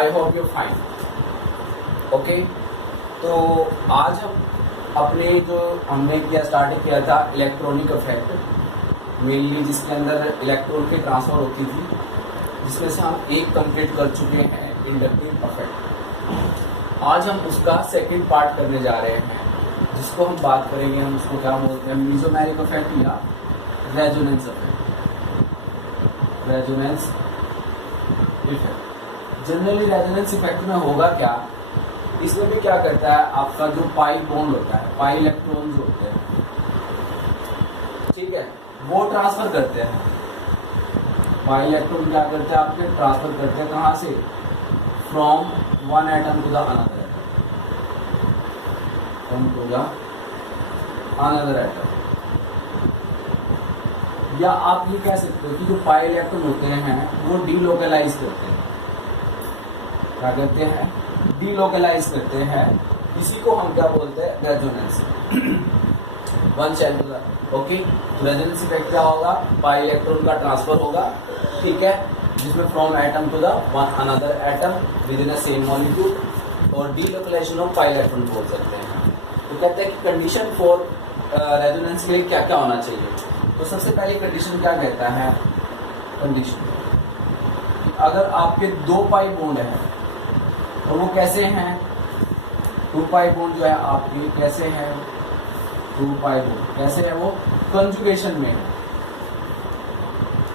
I hope you fine. Okay, तो आज हम अपने जो हमने किया स्टार्टिंग किया था इलेक्ट्रॉनिक इफेक्ट, मेनली जिसके अंदर इलेक्ट्रॉन की ट्रांसफर होती थी, जिसमें से हम एक कंप्लीट कर चुके हैं इंडक्टिव इफेक्ट। आज हम उसका सेकंड पार्ट करने जा रहे हैं, जिसको हम बात करेंगे, हम उसको क्या बोलते हैं, मेसोमेरिक इफेक्ट या resonance effect. Resonance effect generally resonance effect में होगा क्या, इसमें भी क्या करता है, आपका जो पाई बॉन्ड होता है, पाई इलेक्ट्रॉन्स होते हैं, ठीक है, वो ट्रांसफर करते हैं। पाई इलेक्ट्रॉन क्या करते हैं, आपके ट्रांसफर करते हैं कहाँ से, from one atom to the another atom, या आप ये कह सकते हो कि जो पाई इलेक्ट्रॉन होते हैं वो डीलोकलाइज करते हैं। क्या करते हैं, डीलोकलाइज करते हैं। इसी को हम क्या बोलते हैं, resonance. One shell to the, okay, तो रेजोनेंस इफेक्ट क्या होगा, पाई इलेक्ट्रॉन का ट्रांसफर होगा, ठीक है, जिसमें from atom to the one another atom within a same molecule, और डीलोकलाइजेशन ऑफ पाई इलेक्ट्रॉन बोल सकते हैं। तो कहते हैं कि कंडीशन फॉर रेजोनेंस के लिए क्या क्या होना चाहिए। तो सबसे पहली कंडीशन क्या कहता है, कंडीशन अगर आपके दो पाई बॉन्ड हैं तो वो कैसे हैं, टू पाई बॉन्ड जो है आपके कैसे हैं, टू पाई बॉन्ड कैसे है, वो कंजुगेशन में है,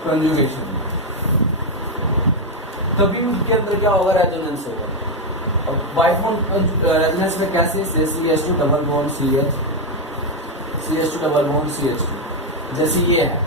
कंजुगेशन में, तभी उसके अंदर क्या होगा, रेजोनेंस होगा। और बाइबॉन्ड रेजोनेंस में कैसे, CH2 double bond CH, CH2 double bond CH2, जैसे ये है,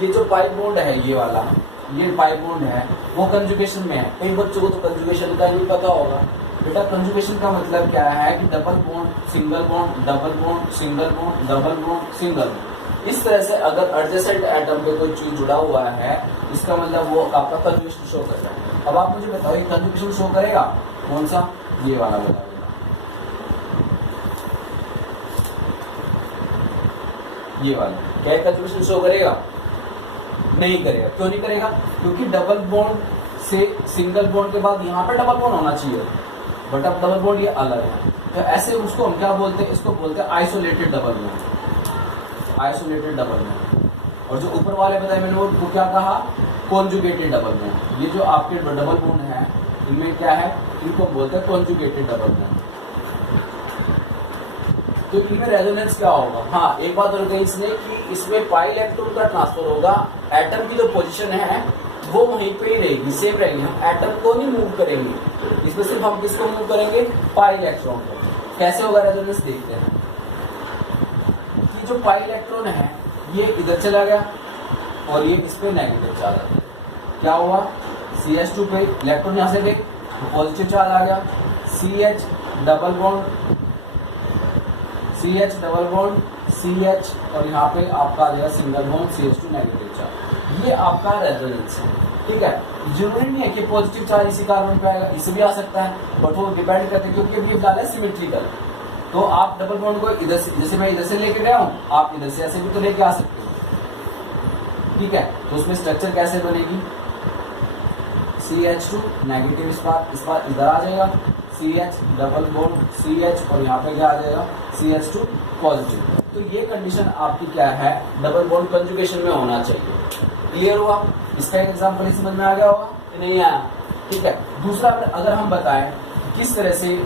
ये जो पाई बॉन्ड है, ये वाला, ये पाई बॉन्ड है, वो कंजुगेशन में है। कई बच्चों को तो कंजुगेशन का नहीं पता होगा। बेटा कंजुगेशन का मतलब क्या है कि double bond single bond, double bond single bond, double bond single bond. इस तरह से अगर एडजेसेंट एटम पे कोई चीज जुड़ा हुआ है, इसका मतलब वो आपका कंजुगेशन शो कर रहा है। अब आप मुझे बताओ, ये कंजुगेशन शो करेगा कौन सा, ये वाला बताओ, ये वाला क्या कंजुगेशन शो करेगा, नहीं करेगा। क्यों नहीं करेगा, क्योंकि डबल बॉन्ड से सिंगल बॉन्ड के बाद यहाँ पे डबल बॉन्ड होना चाहिए, बट अब डबल बॉन्ड ये अलग है। तो ऐसे उसको हम क्या बोलते हैं, इसको बोलते हैं isolated double bond, isolated double bond. और जो ऊपर वाले बताए मैंने वो क्या कहा, कॉन्जुगेटेड डबल बॉन्ड। ये जो आपके डबल बॉन्ड है, इनमें क्या है, इनको बोलते हैं कॉन्जुगेटेड डबल बॉन्ड। तो इनमें रेजोनेंस क्या होगा, हाँ एक बात और कही इसने कि इसमें पाई इलेक्ट्रॉन का ट्रांसफर होगा, एटम की जो पोजीशन है वो वहीं पे ही रहेगी, सेम रहेगी। हम एटम को नहीं मूव करेंगे, इसमें सिर्फ हम किसको मूव करेंगे, पाई इलेक्ट्रॉन को। कैसे होगा रेजोनेंस, देखते हैं कि जो पाई इलेक्ट्रॉन है ये इधर चला गया और ये इस पे नेगेटिव चार्ज आ गया। क्या हुआ, CH2 पे इलेक्ट्रॉन यहां से गए तो पॉजिटिव चार्ज आ गया, CH डबल बॉन्ड CH, और यहाँ पे आपका आ जाएगा single bond CH2 negative charge. ये आपका रेजोनेंस है, ठीक है। जरूरी नहीं है कि पॉजिटिव चार्ज इसी कार्बन पे आएगा, इससे भी आ सकता है, बट वो डिपेंड करते हैं, क्योंकि अभी डाला है सिमेट्रिकल। तो आप डबल बॉन्ड को इधर से, जैसे मैं इधर से लेके गया हूँ, आप इधर से ऐसे भी तो लेके आ सकते हो, ठीक है। तो उसमें स्ट्रक्चर कैसे बनेगी, CH2 नेगेटिव इस बार इधर आ जाएगा, CH डबल बॉन्ड CH, और यहाँ पे क्या आ जाएगा, CH2 पॉजिटिव। तो ये कंडीशन आपकी क्या है, डबल बॉन्ड कंजुगेशन में होना चाहिए। क्लियर हुआ, इसका एक एग्जांपल समझ में आ गया होगा कि नहीं आया, ठीक है। दूसरा अगर हम बताएं किस तरह से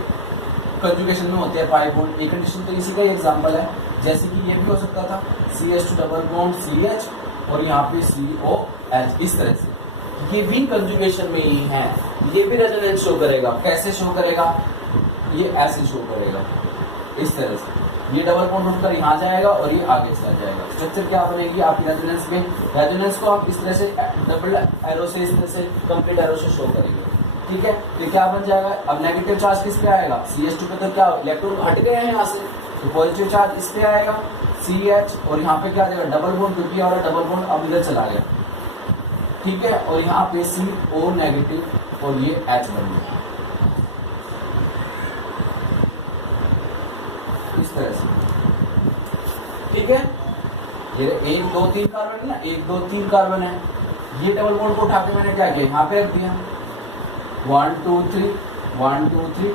कंजुगेशन में होते हैं पाई बॉन्ड, एक कंडीशन तो इसी का ही एग्जांपल है। जैसे कि ये भी हो सकता था CH2 डबल बॉन्ड CH और यहाँ पे COH, इस तरह से ये भी कंजुगेशन में ही है, ये भी रेजोनेंस शो करेगा। कैसे शो करेगा, ये ऐसे शो करेगा, इस तरह से। ये डबल बॉन्ड उठकर यहाँ जाएगा और ये आगे चला जाएगा। स्ट्रक्चर क्या बनेगी आपकी रेजोनेंस में, रेजोनेंस को आप इस तरह से डबल एरो से, इस तरह से कंप्लीट एरो से शो करेंगे, ठीक है। तो क्या बन जाएगा, अब नेगेटिव चार्ज किस पे आएगा, CH2 पे, तो क्या इलेक्ट्रॉन हट गए हैं यहाँ से, तो पॉजिटिव चार्ज इस पे आएगा CH, और यहाँ पे क्या आ जाएगा, डबल बॉन्ड, क्योंकि और डबल बॉन्ड अब इधर चला गया, ठीक है। और यहाँ पे CO नेगेटिव और ये H बन गया, इस तरह से, ठीक है। ये 1 2 3 कार्बन है ना, 1 2 3 कार्बन है। ये डबल बॉन्ड को उठा के मैंने क्या किया, यहाँ पे रख दिया, 1 2 3 1 2 3,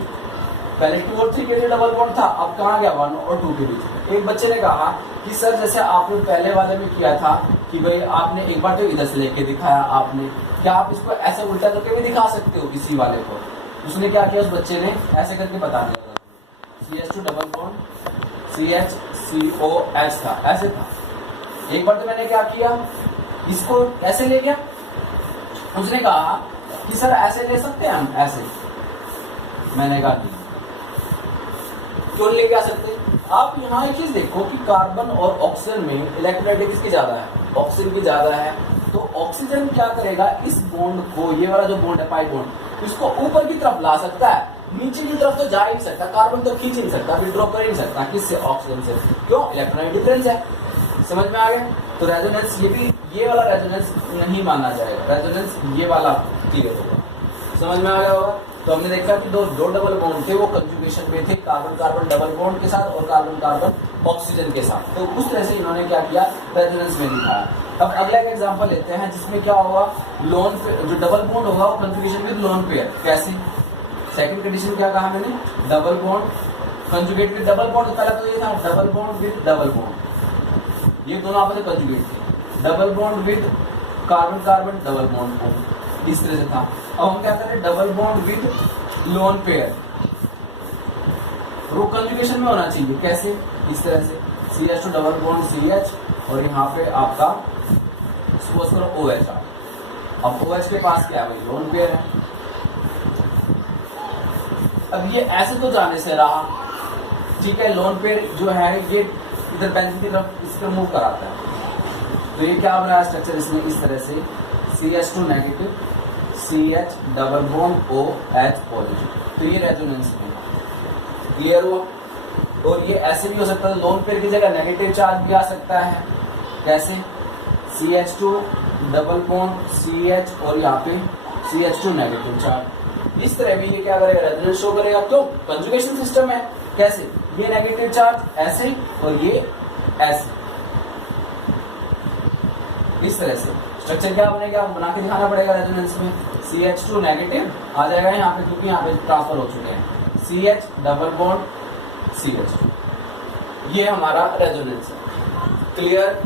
पहले 2 और 3 के लिए डबल बॉन्ड था, अब कहाँ गया 1 और 2 के बीच। एक बच्चे ने कहा कि सर जैसे आपने पहले वाले में किया था कि भाई आपने एक बार तो इधर से लेके दिखाया आपने, क्या आप इसको ऐसे उल्टा करके भी दिखा सकते हो किसी वाले को। उसने क्या किया, उस बच्चे ने ऐसे करके बता दिया, CH2 डबल बॉन्ड CHCOH था, ऐसे था। एक बार तो मैंने क्या किया, इसको ऐसे ले गया, उसने कहा कि सर ऐसे ले सकते हैं हम, ऐसे। मैंने कहा नहीं, क्यों ले आ सकते। आप यहाँ एक चीज देखो कि कार्बन और ऑक्सीजन में इलेक्ट्रोनेगेटिव किसकी ज्यादा है, ऑक्सीजन की ज्यादा है। तो ऑक्सीजन क्या करेगा, इस बॉन्ड को, ये वाला जो बॉन्ड है पाई बॉन्ड, इसको ऊपर की तरफ ला सकता है, नीचे की तरफ तो जा ही नहीं सकता, कार्बन तो खींच नहीं सकता, विड्रॉ कर ही नहीं सकता, किससे, ऑक्सीजन से। क्यों, इलेक्ट्रोनेगेटिव डिफरेंस है। समझ में आ गया। तो रेजोनेंस, ये भी, ये वाला रेजोनेंस नहीं माना जाएगा, रेजोनेंस ये वाला क्लियर होगा। समझ में आ गया होगा। तो हमने देखा कि दो डबल बॉन्ड थे, वो कंजुगेशन में थे, कार्बन कार्बन डबल बॉन्ड के साथ और कार्बन कार्बन ऑक्सीजन के साथ। तो उस तरह से इन्होंने क्या किया, रेजोनेंस में दिखाया। अब अगला एक एग्जांपल लेते हैं जिसमें क्या होगा, लोन जो डबल बॉन्ड होगा वो कंजुगेशन विद लोन पेयर। कैसे, सेकंड कंडीशन क्या कहा मैंने, double bond conjugate with double bond. पहला तो ये था double bond with double bond, ये दोनों आपस में कंजुगेट थे। Double bond with carbon carbon double bond, इस तरह से था। अब हम क्या करें, double bond with lone pair, वो कंजुगेशन में होना चाहिए। कैसे, इस तरह से CH2 डबल बॉन्ड CH और यहाँ पे आपका सपोज करो OH। अब OH के पास क्या है, लोन पेयर है। अब ये ऐसे तो जाने से रहा, ठीक है, लोन पेयर जो है ये इधर बेंजीन की तरफ इसके मूव कराता है। तो ये क्या बना स्ट्रक्चर इसमें, इस तरह से CH2 negative CH double bond OH positive. तो ये रेजोनेंस में क्लियर हुआ। और ये ऐसे भी हो सकता है, लोन पेयर की जगह नेगेटिव चार्ज भी आ सकता है। कैसे, CH2 डबल बॉन्ड CH और यहाँ पे CH2 नेगेटिव चार्ज। इस तरह भी ये क्या करेगा, रेजोनेंस शो करेगा। क्यों, कंजुगेशन सिस्टम है। कैसे, ये नेगेटिव चार्ज ऐसे और ये ऐसे, इस तरह से स्ट्रक्चर क्या बनेगा, बना के दिखाना पड़ेगा रेजोनेंस में। CH2 नेगेटिव आ जाएगा यहाँ पे, क्योंकि यहाँ पे ट्रांसफर हो चुके हैं। CH डबल बॉन्ड CH2, ये हमारा रेजोनेंस है। क्लियर,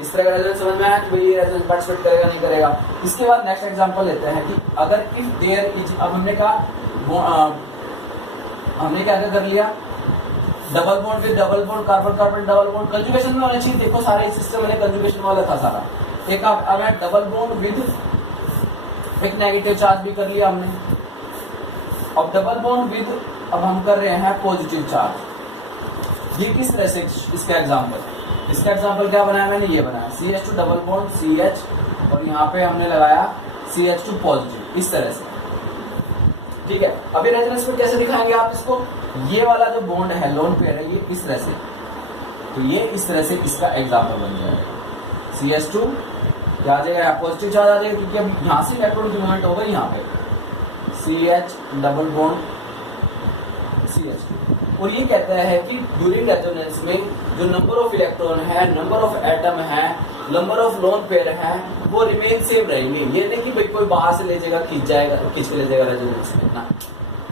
इस तरह का रेजोनेंस समझ में आया कि भाई ये रेजोनेंस पार्टिसिपेट करेगा नहीं करेगा। इसके बाद नेक्स्ट एग्जांपल लेते हैं कि अगर इफ देयर इज, अब हमने कहा हमने क्या कर लिया, double bond with double bond carbon carbon double bond conjugation में होना चाहिए। देखो सारे सिस्टम में कंजुगेशन वाला था सारा। एक अब डबल बॉन्ड विद एक नेगेटिव चार्ज भी कर लिया हमने। अब डबल बॉन्ड विद, अब हम कर रहे हैं पॉजिटिव चार्ज। ये किस तरह से, इसका एग्जांपल क्या बनाया मैंने, ये बनाया CH2 डबल बॉन्ड CH और यहाँ पे हमने लगाया CH2 पॉजिटिव, इस तरह से। ठीक है, अभी रेजोनेंस में कैसे दिखाएंगे आप इसको, ये वाला जो बॉन्ड है लोन पेयर है, ये इस तरह से, तो ये इस तरह से इसका एग्जांपल बन जाएगा। CH2 क्या आ जाएगा, पॉजिटिव चार्ज आ जाएगा, क्योंकि अब यहाँ से इलेक्ट्रॉन की मूवमेंट होगा यहाँ पे CH डबल बॉन्ड CH। और ये कहता है कि ड्यूरिंग रेजोनेंस में जो नंबर ऑफ इलेक्ट्रॉन है, नंबर ऑफ एटम है, नंबर ऑफ लोन पेयर है, वो रिमेन सेम रहेंगे। ये नहीं कि भाई कोई बाहर से ले जाएगा, खींच के ले जाएगा रेजोनेंस में ना,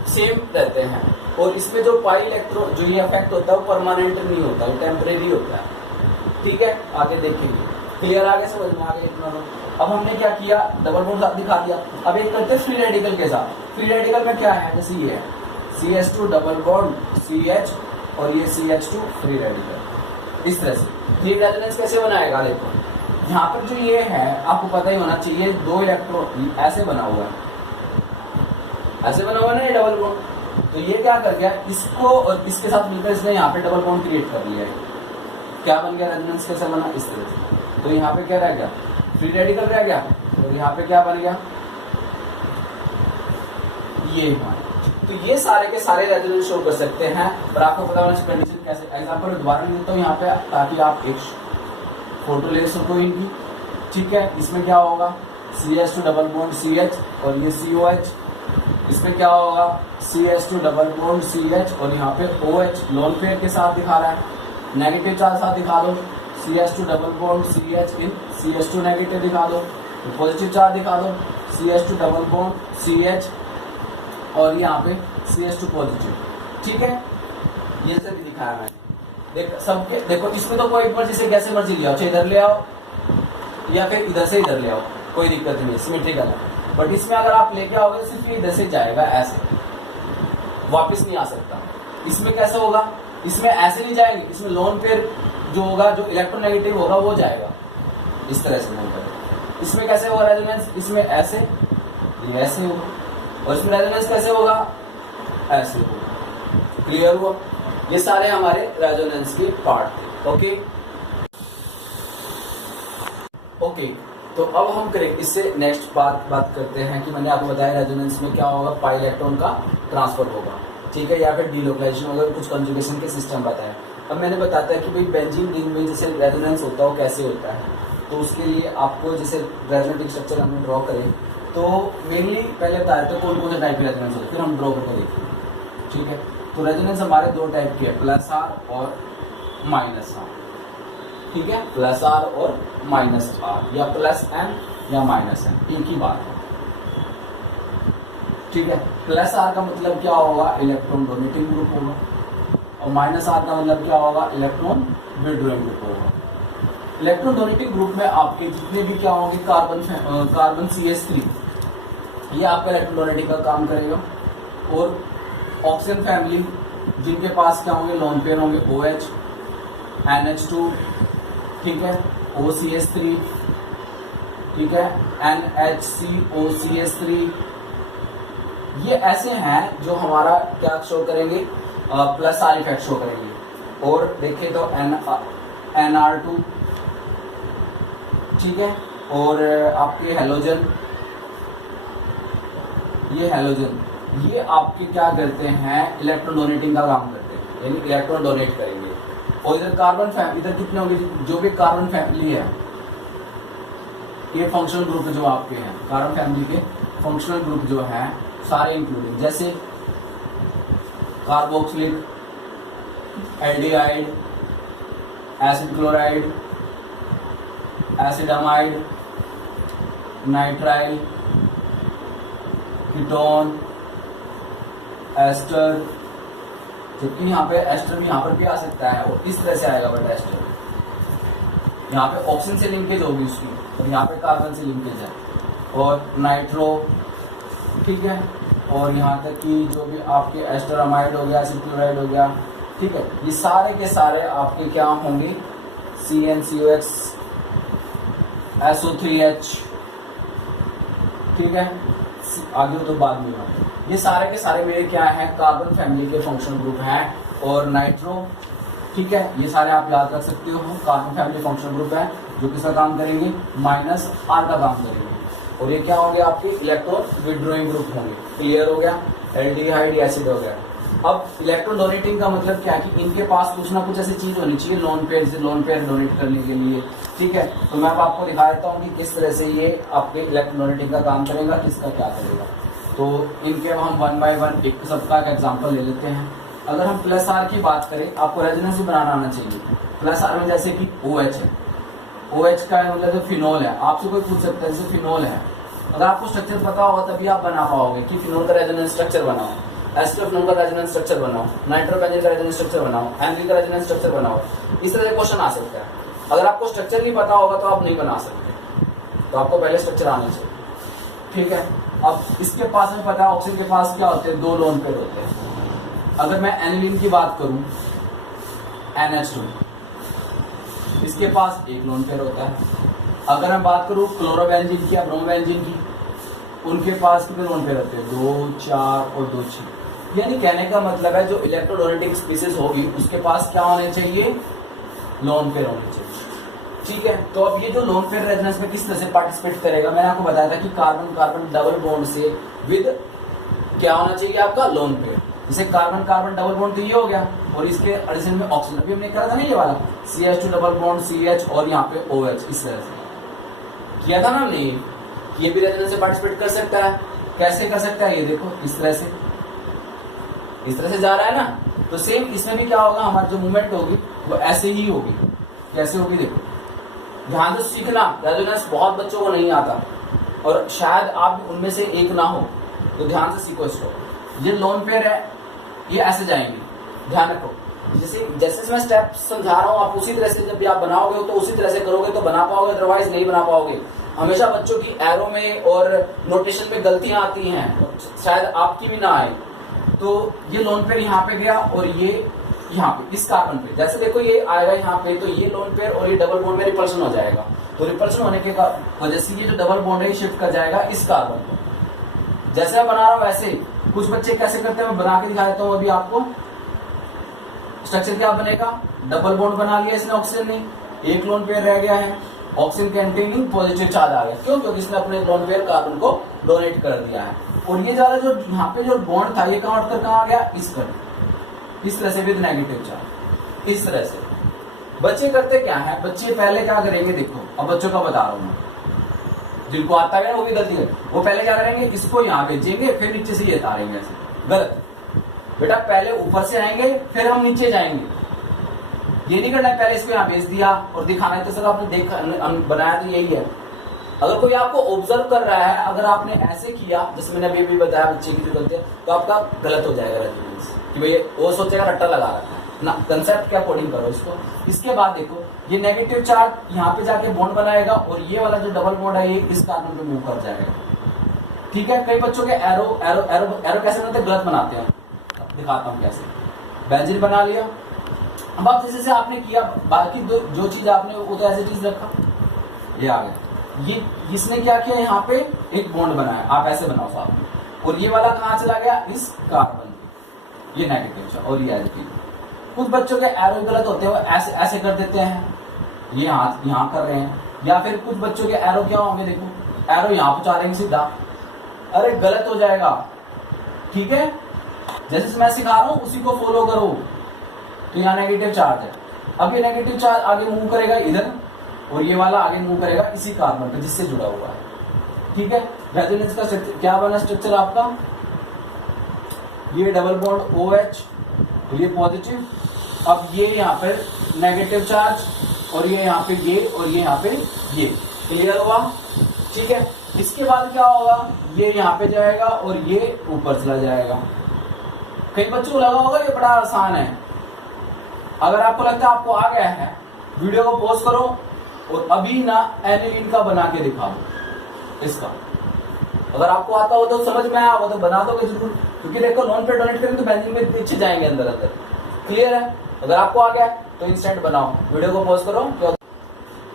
सेम रहते हैं। और इसमें जो पाई इलेक्ट्रॉन जो ये इफेक्ट होता है वो परमानेंट नहीं होता, ये टेम्परेरी होता है। ठीक है, आगे देखेंगे। क्लियर, आगे समझ में आ गया इतना। अब हमने क्या किया, डबल बॉन्ड दिखा दिया। अब एक करते हैं फ्री रेडिकल के साथ। फ्री रेडिकल में क्या है, जैसे ये है CH2 डबल बॉन्ड CH और ये CH2 फ्री रेडिकल, इस तरह से। ये रेजोनेंस कैसे बनाएगा, देखो यहाँ पर जो ये है आपको पता ही होना चाहिए, दो इलेक्ट्रॉन ऐसे बना हुआ है, ऐसे बना हुआ ना ये डबल बॉन्ड। तो ये क्या कर गया, इसको और इसके साथ मिलकर इसने यहाँ पे डबल बॉन्ड क्रिएट कर लिया है। क्या बन गया, रेजोनेंस कैसे बना, इस तरह से। तो यहाँ पे क्या रह गया, फ्री रेडिकल रह गया, और यहाँ पे क्या बन गया, ये। तो ये सारे के सारे रेजोनेंस शो कर सकते हैं। और आपको पता होना चाहिए कंडीशन कैसे। एग्जांपल दोबारा ले लेता हूँ यहाँ पे, ताकि आप एक फोटो ले सको इनकी। ठीक है, इसमें क्या होगा, CH2 डबल बॉन्ड CH और ये COH। इसमें क्या होगा, CH2 डबल बॉन्ड CH और यहाँ पे OH लोन पेयर के साथ दिखा रहा है। नेगेटिव चार्ज साथ दिखा दो, CH2 डबल बॉन्ड CH इन CH2 नेगेटिव दिखा दो। पॉजिटिव चार्ज दिखा दो, CH2 डबल बॉन्ड CH और यहाँ पे CH2 पॉजिटिव। ठीक है, ये सब भी दिखाया मैंने। देख सबके देखो, इसमें तो कोई मर्जी से कैसे मर्जी ले आओ, चाहे इधर ले आओ या फिर इधर से इधर ले आओ, कोई दिक्कत नहीं, सिमेट्रिकल है। बट इसमें अगर आप लेके आओगे सिर्फ इधर से जाएगा, ऐसे वापस नहीं आ सकता। इसमें कैसे होगा, इसमें ऐसे नहीं जाएंगे, इसमें लोन पेयर जो होगा, जो इलेक्ट्रोनेगेटिव होगा वो जाएगा इस तरह से लोन पेयर। इसमें कैसे होगा रेजोनेंस, इसमें ऐसे, ये ऐसे होगा, और इसमें रेजोनेंस कैसे होगा, ऐसे होगा। क्लियर हुआ? ये सारे हमारे रेजोनेंस के पार्ट थे। ओके, तो अब हम करें इससे नेक्स्ट बात करते हैं कि मैंने आपको बताया रेजोनेंस में क्या होगा, पाई इलेक्ट्रॉन का ट्रांसफर होगा, ठीक है, या फिर डीलोकलाइजेशन होगा, कुछ कंजुगेशन के सिस्टम बताया। अब मैंने बताता है कि भाई बेंजीन रिंग में जैसे रेजोनेंस होता है वो कैसे होता है। तो उसके लिए आपको जैसे रेजोनेटिंग स्ट्रक्चर हमें ड्रॉ करें, तो मेनली पहले बता रहे थे कौन कौन से टाइप के रेजोनेंस होते हैं, फिर हम ड्रॉ करके देखेंगे। ठीक है, तो रेजोनेंस हमारे दो टाइप के हैं, प्लस आर और माइनस आर। ठीक है, प्लस आर और माइनस आर, या प्लस एन या माइनस एन, एक ही बात है। ठीक है, प्लस आर का मतलब क्या होगा, इलेक्ट्रॉन डोनेटिंग ग्रुप होगा, और माइनस आर का मतलब क्या होगा, इलेक्ट्रॉन विड्रॉइंग ग्रुप होगा। इलेक्ट्रॉन डोनेटिंग ग्रुप में आपके जितने भी क्या होंगे, कार्बन CH3, ये आपका इलेक्ट्रॉन डोनेटिंग का काम करेगा। और ऑक्सीजन फैमिली जिनके पास क्या होंगे, लोन पेयर होंगे, OH, NH2, ठीक है, OCH3, ठीक है, NHCOCH3, ये ऐसे हैं जो हमारा क्या शो करेंगे, प्लस आर इफेक्ट शो करेंगे। और देखें तो NR2, ठीक है, और आपके हेलोजन, ये हेलोजन, ये आपके क्या करते हैं, इलेक्ट्रॉन डोनेटिंग का काम करते हैं, यानी इलेक्ट्रॉन डोनेट करेंगे। और इधर कार्बन फैमिली, इधर कितने होंगे, जो भी कार्बन फैमिली है, ये फंक्शनल ग्रुप जो आपके हैं, कार्बन फैमिली के फंक्शनल ग्रुप जो है सारे इंक्लूडिंग, जैसे carboxylic, aldehyde, acid chloride, acid amide, nitrile, ketone, ester, जबकि यहाँ पे एस्टर भी यहाँ पर भी आ सकता है, और इस तरह से आएगा बेटा एस्टर। यहाँ पे ऑक्सीजन से लिंकेज होगी उसकी, और यहाँ पे कार्बन से लिंकेज है, और नाइट्रो, ठीक है, और यहाँ तक कि जो भी आपके एस्टरामाइड हो गया, एसिड क्लोराइड हो गया, ठीक है, ये सारे के सारे आपके क्या होंगे, CnCOX, SO3H, ठीक है, आगे तो बाद में होगा। ये सारे के सारे मेरे क्या हैं, कार्बन फैमिली के फंक्शनल ग्रुप हैं। और नाइट्रो, ठीक है, ये सारे आप याद रख सकते हो, कार्बन फैमिली फंक्शनल ग्रुप है जो किसका काम करेंगे, माइनस आर का काम करेंगे। और ये क्या होंगे, आपके इलेक्ट्रॉन विड्रॉइंग ग्रुप होंगे। क्लियर हो गया, एल्डिहाइड एसिड हो गया। अब इलेक्ट्रॉन डोनेटिंग का मतलब क्या है कि इनके पास कुछ ना कुछ ऐसी चीज होनी चाहिए लोन पेयर डोनेट करने के लिए। ठीक है, तो मैं अब आपको दिखा देता हूँ कि किस तरह से ये आपके इलेक्ट्रॉन डोनेटिंग का काम करेगा, किसका क्या करेगा। तो इनके हम 1 बाय 1 एक सबका एग्जाम्पल ले लेते हैं। अगर हम प्लस आर की बात करें, आपको रेजोनेंस भी बनाना आना चाहिए। प्लस आर में जैसे कि OH है, OH का मतलब जो फिनोल है, आपसे कोई पूछ सकता है जैसे फिनोल है, अगर आपको स्ट्रक्चर पता होगा तभी आप बना पाओगे कि फिनोल का रेजोनेंस स्ट्रक्चर बनाओ, एसिटोफिनोल का रेजोनेंस स्ट्रक्चर बनाओ, नाइट्रोबेंजीन का रेजोनेंस स्ट्रक्चर बनाओ, एनरी का रेजोनेंस स्ट्रक्चर बनाओ। इस तरह से क्वेश्चन आ सकता है। अगर आपको स्ट्रक्चर नहीं पता होगा तो आप नहीं बना सकते, तो आपको पहले स्ट्रक्चर आना चाहिए। ठीक है, अब इसके पास में पता है ऑक्सीजन के पास क्या होते हैं, 2 लोन पेयर होते हैं। अगर मैं एनिलीन की बात करूं, NH2, इसके पास 1 लोन पेयर होता है। अगर मैं बात करूं क्लोरोबेंजीन की या ब्रोमोबेंजीन की, उनके पास कितने लोन पेयर होते हैं, 2, 4 और 2, 6। यानी कहने का मतलब है जो इलेक्ट्रोडोनेटिक स्पीसीज होगी उसके पास क्या होने चाहिए, लोन पेयर होने चाहिए। ठीक है, तो अब ये जो लोन पेयर रेजोनेंस में किस तरह से पार्टिसिपेट करेगा, मैंने आपको बताया था कि कार्बन कार्बन डबल बॉन्ड से विद क्या होना चाहिए आपका, लोन पेयर। जैसे कार्बन कार्बन डबल बॉन्ड तो ये हो गया, और इसके एडिशन में ऑक्सीजन, अभी हमने करा था ना ये वाला CH2 डबल बॉन्ड CH और यहाँ पे OH, इस तरह से किया था ना हमने। ये भी रेजोनेंस से पार्टिसिपेट कर सकता है। कैसे कर सकता है, ये देखो इस तरह से जा रहा है ना, तो सेम इसमें भी क्या होगा, हमारी जो मूवमेंट होगी वो ऐसे ही होगी। कैसे होगी देखो, ध्यान से सीखना। रेजोनेंस बहुत बच्चों को नहीं आता, और शायद आप उनमें से एक ना हो, तो ध्यान से सीखो इसको। ये लोन पेयर है, ये ऐसे जाएंगे, ध्यान रखो। जैसे जैसे मैं स्टेप समझा रहा हूँ, आप उसी तरह से जब भी आप बनाओगे तो उसी तरह से करोगे तो बना पाओगे, अदरवाइज नहीं बना पाओगे। हमेशा बच्चों की एरो में और नोटेशन में गलतियां आती हैं, शायद आपकी भी ना आए। तो ये लोन पेयर यहाँ पे गया और ये यहाँ पे इस कार्बन पे, जैसे देखो ये आएगा यहाँ पे, तो ये लोन पेयर और ये डबल बॉन्ड में रिपल्शन हो जाएगा। तो रिपल्शन होने के वजह से ये जो डबल बॉन्ड है शिफ्ट कर जाएगा इस कार्बन को। जैसे मैं बना रहा हूँ वैसे कुछ बच्चे कैसे करते हैं, मैं बना के दिखा देता हूँ अभी आपको। स्ट्रक्चर क्या बनेगा, डबल बॉन्ड बना लिया इसने ऑक्सीजन ने, एक लोन पेयर रह गया है, ऑक्सीजन कंटेनिंग पॉजिटिव चार्ज आ गया। क्यों? क्योंकि इसने अपने लोन पेयर कार्बन को डोनेट कर दिया है। और ये ज्यादा जो यहाँ पे जो बॉन्ड था ये कहाँ हटकर कहाँ आ गया, इस पर, इस तरह से विद नेगेटिव चार्ज। इस तरह से बच्चे करते क्या है, बच्चे पहले क्या करेंगे, देखो अब बच्चों का बता रहा हूँ मैं, जिनको आता है वो भी गलती है, वो पहले क्या करेंगे, इसको यहाँ भेजेंगे फिर नीचे से ये तारेंगे, ऐसे गलत। बेटा पहले ऊपर से आएंगे फिर हम नीचे जाएंगे, ये नहीं करना है पहले इसको यहाँ भेज दिया और दिखाना है। तो सर आपने देखा बनाया तो यही है। अगर कोई आपको ऑब्जर्व कर रहा है, अगर आपने ऐसे किया जैसे मैंने अभी भी बताया बच्चे की जो गलती है, तो आपका गलत हो जाएगा रेजोनेंस, कि भाई वो सोचेगा रट्टा लगा रखा है ना, कंसेप्ट क्या कोडिंग करो इसको। इसके बाद देखो ये नेगेटिव चार्ज यहाँ पे जाके बॉन्ड बनाएगा और ये वाला जो डबल बॉन्ड है ये इस कार्बन पे मूव कर जाएगा। ठीक है, कई बच्चों के एरो एरो एरो एरो कैसे बनाते हैं, गलत बनाते हैं, दिखाता हूँ कैसे। बेंजीन बना लिया, अब आप जैसे आपने किया, बाकी जो चीज आपने वो तो ऐसे चीज रखा, ये आ गया। ये इसने क्या किया, यहाँ पे एक बॉन्ड बनाया, आप ऐसे बनाओ साथ में, और ये वाला कहाँ चला गया, इस कार्बन, ये नेगेटिव और ये एडिटिव। कुछ बच्चों के एरो गलत होते हैं, वो ऐसे ऐसे कर देते हैं, ये हाथ यहाँ कर रहे हैं, या फिर कुछ बच्चों के एरो क्या होंगे, देखो एरो यहाँ पहुंचा रहे हैं सीधा, अरे गलत हो जाएगा। ठीक है, जैसे मैं सिखा रहा हूं उसी को फॉलो करो। तो यहाँ नेगेटिव चार्ज है, अब ये नेगेटिव चार्ज आगे मूव करेगा इधर, और ये वाला आगे मूव करेगा इसी कार्बन पे जिससे जुड़ा हुआ है। ठीक है, रेजोनेंस का क्या बना स्ट्रक्चर आपका, ये डबल बॉन्ड OH, ये पॉजिटिव, अब ये यहाँ पे नेगेटिव चार्ज, और ये यहाँ पे ये, और ये यहाँ पे ये, क्लियर हुआ। ठीक है, इसके बाद क्या होगा, ये यहाँ पे जाएगा और ये ऊपर चला जाएगा। कई बच्चों को लगा होगा ये बड़ा आसान है, अगर आपको लगता है आपको आ गया है, वीडियो को पॉज करो और अभी ना एनिलीन का बना के दिखाओ इसका। अगर आपको आता हो तो समझ में आया हो तो बना दोगे जरूर, क्योंकि देखो लोन पे डोनेट करेंगे तो बेंजीन में पीछे जाएंगे अंदर अंदर। क्लियर है, अगर आपको आ गया तो इंस्टेंट बनाओ, वीडियो को पॉज करो।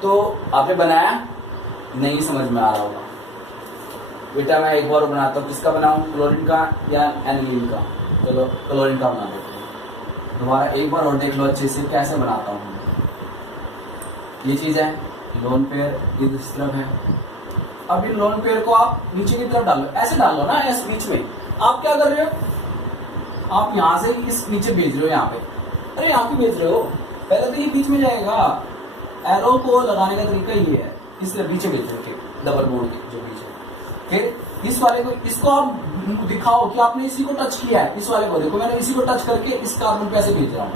तो आपने बनाया, नहीं समझ में आ रहा होगा, बेटा मैं एक बार बनाता हूँ, किसका बनाऊं, क्लोरीन का या एनिलीन का। चलो क्लोरीन का बना देते हैं दोबारा, एक बार और देख लो अच्छे से कैसे बनाता हूँ। ये चीज है, लोन पेयर इस तरफ है। अब इन लोन पेयर को आप नीचे की तरफ डालो, ऐसे डालो ना, इस बीच में। आप क्या कर रहे हो, आप यहाँ से इस नीचे भेज रहे हो, यहाँ पे, अरे यहाँ पे भेज रहे हो, पहले तो ये बीच में जाएगा। एरो को लगाने का तरीका ये है, इस तरह पीछे भेज रहे हो डबल बोर्ड के जो बीच है। फिर इस वाले को, इसको आप दिखाओ कि आपने इसी को टच किया है, इस वाले को देखो मैंने इसी को टच करके इस कार्बन पे ऐसे भेज रहा हूँ,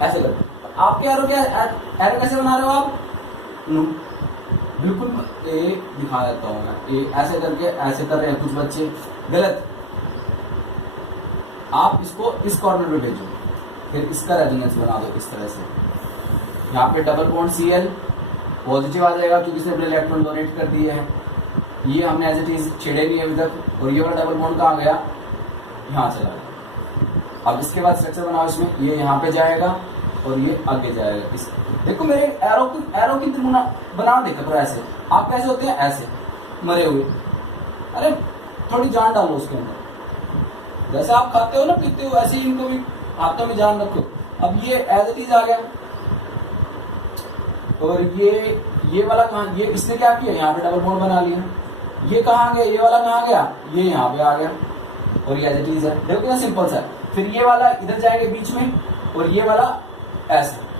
ऐसे करके। आपके एरो क्या, एरो कैसे बना रहे हो आप, बिल्कुल ए दिखा देता हूँ मैं, ए ऐसे करके ऐसे कर रहे हैं कुछ बच्चे, गलत। आप इसको इस कॉर्नर पे भेजो, फिर इसका रेजोनेंस बना दो इस तरह से। यहाँ पे डबल बॉन्ड Cl पॉजिटिव आ जाएगा क्योंकि इसने अपने इलेक्ट्रॉन डोनेट कर दिए हैं। ये हमने एज इट इज छेड़े नहीं अभी तक, और ये वाला डबल बॉन्ड कहाँ गया, यहाँ चला गया। अब इसके बाद स्ट्रक्चर बनाओ इसमें, ये यहाँ पे जाएगा और ये आगे जाएगा। इस देखो मेरे एरो की त्रिमुना बना देखो तो ऐसे, आप कैसे होते हैं, ऐसे मरे हुए। अरे थोड़ी जान डालो उसके अंदर, जैसे आप खाते हो ना पीते हो, ऐसे ही इनको भी हाथों में जान रखो। अब ये एज इट इज आ गया, और ये वाला कहाँ, ये इसने क्या किया, यहाँ पे डबल बॉन्ड बना लिया। ये कहाँ गया, ये वाला कहाँ गया, ये यहाँ पे आ गया, और ये एज इट इज है। देखो कितना सिंपल सा है। फिर ये वाला इधर जाएंगे बीच में, और ये वाला ऐसे।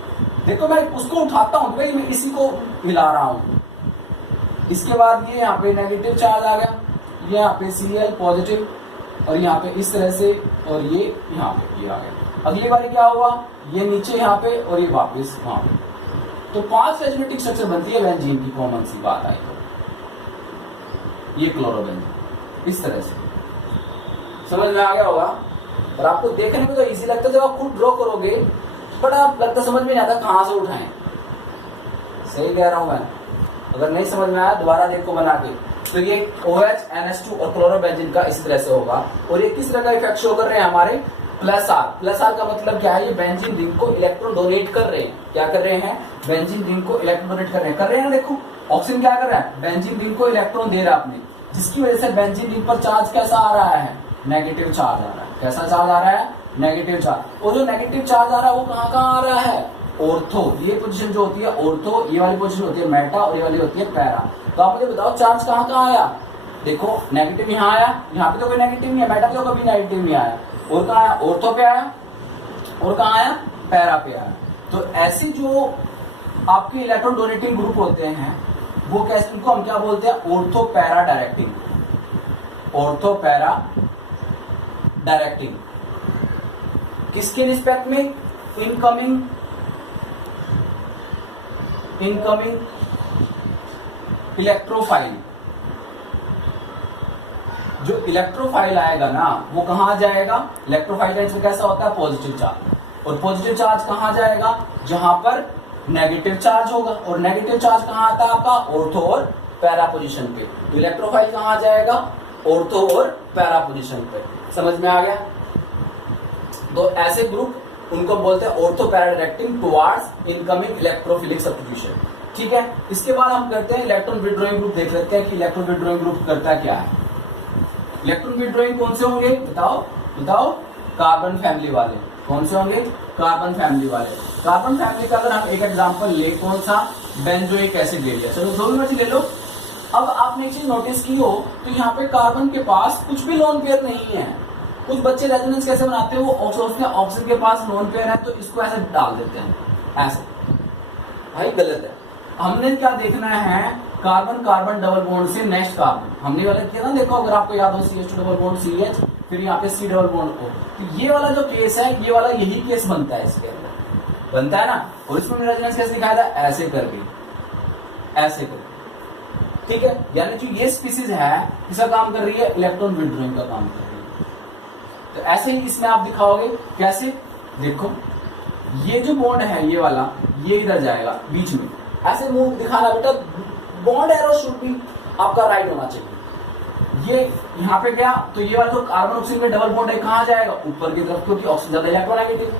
देखो मैं उसको उठाता हूँ भाई, मैं इसी को मिला रहा हूँ। इसके बाद ये यहाँ पे नेगेटिव चार्ज आ गया, ये यहाँ पे Cl पॉजिटिव, और यहाँ पे इस तरह से, और ये यहाँ पे ये आ गया। अगली बार क्या हुआ, ये नीचे यहाँ पे और ये वापस वहां पे। तो 5 रेजोनेटिक स्ट्रक्चर बनती है बेंजीन की, कॉमन सी बात आई तो। ये क्लोरोबेंजीन इस तरह से समझ में आ गया होगा। और आपको देखने में तो इजी लगता है जब आप खुद ड्रॉ करोगे, बट आप लगता समझ में नहीं आता कहाँ से उठाएं। सही कह रहा हूं मैं? अगर नहीं समझ में आया दोबारा देखो बना के। तो ये OH NH2 और क्लोरोबेंजीन का इस तरह से होगा। और ये किस तरह का इफेक्ट शो कर रहे हैं हमारे? Plus are. प्लस आर का मतलब क्या है? ये बेंजीन रिंग को इलेक्ट्रॉन डोनेट कर रहे हैं। क्या कर रहे हैं? बेंजीन रिंग को इलेक्ट्रॉन डोनेट कर रहे हैं ना। देखो ऑक्सीजन क्या कर रहा है? बेंजीन रिंग को इलेक्ट्रॉन दे रहा है अपने, जिसकी वजह से बेंजीन रिंग पर चार्ज कैसा आ रहा है? नेगेटिव चार्ज आ रहा है। कैसा चार्ज आ रहा है? Negative charge. और जो नेगेटिव चार्ज आ रहा है वो कहाँ कहाँ आ रहा है? ऑर्थो। ये पोजीशन जो होती है ऑर्थो, ये वाली पोजीशन होती है मेटा और ये वाली होती है पैरा। तो आप मुझे बताओ चार्ज कहाँ कहाँ आया? देखो नेगेटिव यहाँ आया, यहाँ पे तो कोई नेगेटिव नहीं है, मेटा पे तो कभी नेगेटिव नहीं आया। और कहाँ आया? ऑर्थो पे आया। और कहाँ आया? पैरा पे आया। तो ऐसे जो आपके इलेक्ट्रॉन डोनेटिंग ग्रुप होते हैं वो कैसे, इनको हम क्या बोलते हैं? Ortho para directing. Ortho para directing किसके रिस्पेक्ट में? Incoming electrophile. जो इलेक्ट्रोफाइल आएगा ना वो कहां जाएगा? इलेक्ट्रोफाइल का आंसर कैसा होता है? Positive charge. और पॉजिटिव चार्ज कहां जाएगा? जहां पर नेगेटिव चार्ज होगा। और नेगेटिव चार्ज कहां आता है आपका? ऑर्थो और पैरा पोजीशन पे। तो इलेक्ट्रोफाइल कहां जाएगा? ऑर्थो और पैरा पोजीशन पे। समझ में आ गया? तो ऐसे ग्रुप उनको बोलते हैं ortho para directing towards incoming electrophilic substitution. ठीक है, इसके बाद हम करते हैं इलेक्ट्रॉन विड्रॉइंग ग्रुप। देख लेते हैं कि इलेक्ट्रॉन विड्रॉइंग ग्रुप करता क्या है। इलेक्ट्रॉन विड्रॉइंग कौन से होंगे? बताओ। कार्बन फैमिली वाले। कौन से होंगे? कार्बन फैमिली वाले। कार्बन फैमिली का अगर हम एक एग्जांपल ले, कौन सा? बेंजोइक एसिड ले लिया। चलो जो भी मर्जी ले लो। अब आपने एक चीज नोटिस की हो तो यहाँ पे कार्बन के पास कुछ भी लोन पेयर नहीं है। कुछ बच्चे रेजोनेंस कैसे बनाते हैं? वो सोचते हैं ऑक्सीजन के पास लोन पेयर है तो इसको ऐसे डाल देते हैं, ऐसे। भाई गलत है। हमने क्या देखना है? कार्बन कार्बन डबल बॉन्ड से नेक्स्ट कार्बन। हमने वाला किया ना, देखो अगर आपको याद हो CH2 डबल बॉन्ड CH, फिर यहाँ पे C डबल बॉन्ड O। तो ये वाला जो केस है, ये वाला यही केस बनता है, इसके अंदर बनता है ना। और इसमें रेजोनेंस कैसे दिखाया था? ऐसे करके, ऐसे करके। ठीक है, यानी जो ये स्पीसीज है किसका काम कर रही है? इलेक्ट्रॉन विड्रॉइंग का काम कर रही है। तो ऐसे ही इसमें आप दिखाओगे कैसे? देखो ये जो बॉन्ड है ये वाला, ये इधर जाएगा बीच में, ऐसे मुंह दिखाना बेटा। बॉन्ड एरो शुड बी आपका राइट होना चाहिए। ये यहाँ पे गया तो ये वाला जो कार्बन ऑक्सीजन में डबल बॉन्ड है कहाँ जाएगा? ऊपर की तरफ, क्योंकि ऑक्सीजन ज्यादा इलेक्ट्रोनेगेटिव।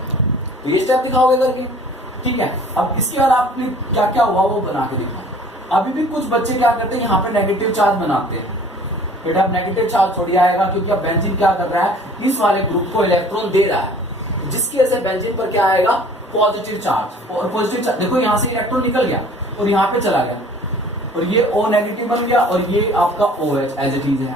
तो ये स्टेप दिखाओगे करके। ठीक है, अब इसके बाद आपने क्या क्या हुआ वो बना के दिखाओ। अभी भी कुछ बच्चे क्या करते हैं? यहाँ पे नेगेटिव चार्ज बनाते हैं। बेटा अब नेगेटिव चार्ज थोड़ी आएगा, क्योंकि अब बेंजीन क्या कर रहा है? इस वाले ग्रुप को इलेक्ट्रॉन दे रहा है, जिसकी वजह से बेंजीन पर क्या आएगा? Positive charge. और पॉजिटिव चार्ज देखो यहाँ से इलेक्ट्रॉन निकल गया और यहाँ पे चला गया, और ये O नेगेटिव बन गया और ये आपका OH एज इट इज है।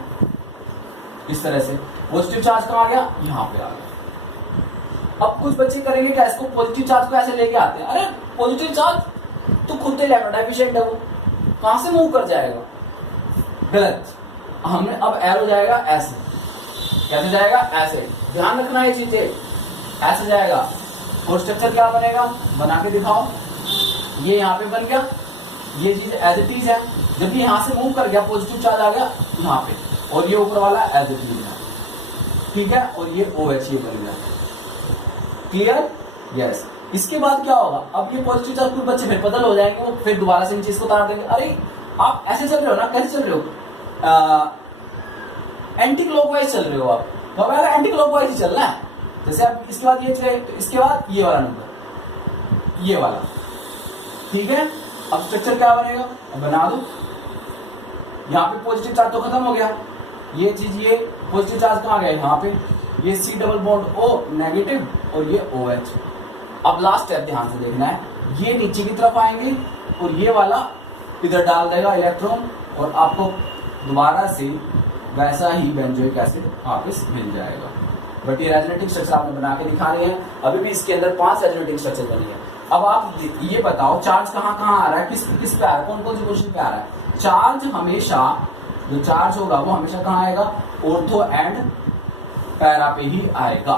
इस तरह से पॉजिटिव चार्ज कहाँ आ गया? यहाँ पे आ गया। अब कुछ बच्चे करेंगे क्या? इसको पॉजिटिव चार्ज को ऐसे लेके आते हैं। अरे पॉजिटिव चार्ज तो खुद इलेक्ट्रॉन डेफिशिएंट है, वो कहां से मूव कर जाएगा? गलत। हमने अब एरो जाएगा ऐसे। कैसे जाएगा? ऐसे। ध्यान रखना ये चीजें, ऐसे जाएगा। और स्ट्रक्चर क्या बनेगा? बना के दिखाओ। ये यहाँ पे बन गया, ये चीज एज इट इज है। जब ये यहाँ से मूव कर गया पॉजिटिव चार्ज आ गया यहाँ पे, और ये ऊपर वाला एज इट इज है। ठीक है, और ये OH ये बन गया। क्लियर? यस। इसके बाद क्या होगा? अब ये पॉजिटिव चार्ज कुछ बच्चे फिर बदल हो जाएंगे, वो फिर दोबारा से इन चीज को उतार देंगे। अरे आप ऐसे चल रहे हो ना, कैसे चल रहे हो? एंटी क्लॉकवाइज चल रहे हो आप, तो अब एंटी क्लॉकवाइज ही चलना है। जैसे अब इसके बाद ये चले, तो इसके बाद ये वाला नंबर, ये वाला। ठीक है, अब स्ट्रक्चर क्या बनेगा? अब बना दो। यहाँ पे पॉजिटिव चार्ज तो खत्म हो गया, ये चीज, ये पॉजिटिव चार्ज कहाँ गया? यहाँ पे। ये C double bond O negative और ये OH। अब लास्ट स्टेप ध्यान से देखना है, ये नीचे की तरफ आएंगे और ये वाला इधर डाल देगा इलेक्ट्रॉन, और आपको दोबारा से वैसा ही बेंजोइक एसिड वापस मिल जाएगा। बट ये रेजोनेटिंग स्ट्रक्चर आपने बना के दिखा रहे हैं। अभी भी इसके अंदर 5 रेजोनेटिंग स्ट्रक्चर बनी है। अब आप ये बताओ चार्ज कहाँ कहाँ आ रहा है, किस पे आ रहा है, कौन कौन सी पोजीशन पे आ रहा है? चार्ज हमेशा, जो चार्ज होगा वो हमेशा कहाँ आएगा? ऑर्थो एंड पैरा पे ही आएगा।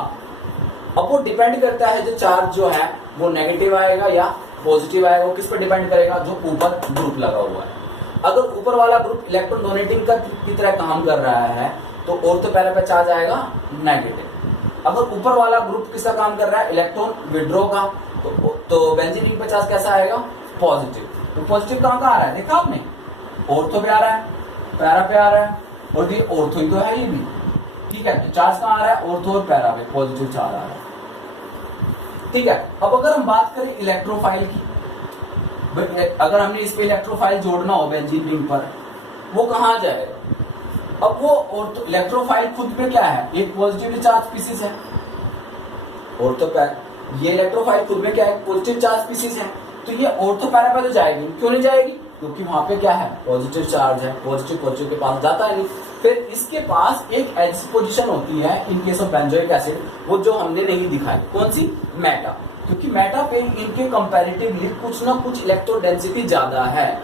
अब वो डिपेंड करता है जो चार्ज जो है वो नेगेटिव आएगा या पॉजिटिव आएगा, वो किस पर डिपेंड करेगा? जो ऊपर ग्रुप लगा हुआ है। अगर ऊपर वाला ग्रुप इलेक्ट्रॉन डोनेटिंग की तरह काम कर रहा है तो ऑर्थो पैरा पे चार्ज आएगा नेगेटिव। अगर ऊपर वाला ग्रुप किसका काम कर रहा है, इलेक्ट्रॉन विड्रॉ का, तो बेंजीन रिंग 50 कैसा आएगा, पॉजिटिव। तो पॉजिटिव कहां आ रहा है, देखा आपने, ऑर्थो पे आ रहा है, पैरा पे आ रहा है, और ये ऑर्थो ही तो है ये भी, ठीक है। तो चार्ज कहां आ रहा है, ऑर्थो और पैरा पे पॉजिटिव चार्ज आ रहा है, ठीक है। अब अगर हम बात करें इलेक्ट्रोफाइल की, अगर हमने इस पे इलेक्ट्रोफाइल जोड़ना हो बेंजीन रिंग पर, वो कहां जाएगा। अब वो ऑर्थो इलेक्ट्रोफाइल खुद में क्या है, एक पॉजिटिवली चार्ज स्पीसीज है, ऑर्थो पैरा, ये इलेक्ट्रोफाइल खुद में क्या है, पॉजिटिव चार्ज स्पीसीज है। तो ये ऑर्थो पैरा पे तो जाएगी, क्यों नहीं जाएगी, क्योंकि वहां पे क्या है, पॉजिटिव चार्ज है, पॉजिटिव के पास जाता है नहीं। फिर इसके पास एक एज पोजीशन होती है इन केस ऑफ बेंजोइक एसिड, वो जो हमने नहीं दिखाई, कौन सी, मेटा, क्योंकि मेटा पे इनके कंपैरेटिवली कुछ ना कुछ इलेक्ट्रो डेंसिटी ज्यादा है।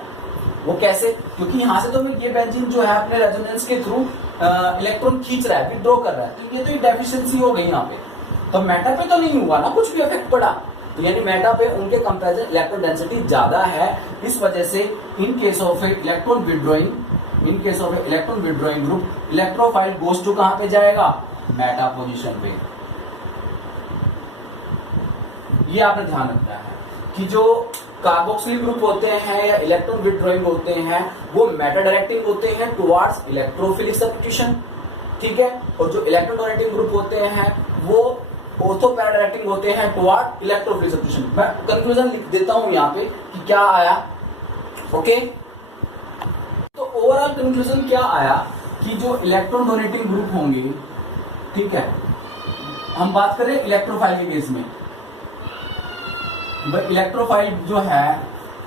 वो कैसे, क्योंकि यहां से तो ये बेंजीन जो है अपने रेजोनेंस के थ्रू इलेक्ट्रॉन खींच रहा है, विड्रॉ कर रहा है, तो ये तो डेफिशिएंसी हो गई यहाँ पे। तो मेटा पे तो नहीं हुआ ना कुछ भी इफेक्ट पड़ा, तो यानी मेटा पे उनके कंपैरिजन इलेक्ट्रॉन डेंसिटी ज्यादा है। इस वजह से in case of electron withdrawing group, electrophile goes to कहां पे जाएगा, मेटा पोजीशन पे। ये आपने ध्यान रखना है कि जो कार्बोक्सिलिक ग्रुप होते हैं या इलेक्ट्रॉन विड्रॉइंग होते हैं, वो मेटा डायरेक्टिंग होते हैं टुवर्ड्स इलेक्ट्रोफिलिक सब्स्टिट्यूशन, ठीक है। और जो इलेक्ट्रॉन डोनेटिंग ग्रुप होते हैं वो ऑर्थो पैरा डायरेक्टिंग होते हैं टुवर्ड इलेक्ट्रोफिलिक सब्स्टिट्यूशन। मैं कंक्लूजन लिख देता हूं यहाँ पे कि क्या आया, ओके। तो ओवरऑल कंक्लूजन क्या आया कि जो इलेक्ट्रॉन डोनेटिंग ग्रुप होंगे, ठीक है, हम बात करें इलेक्ट्रोफाइल के केस में, इलेक्ट्रोफाइल जो है,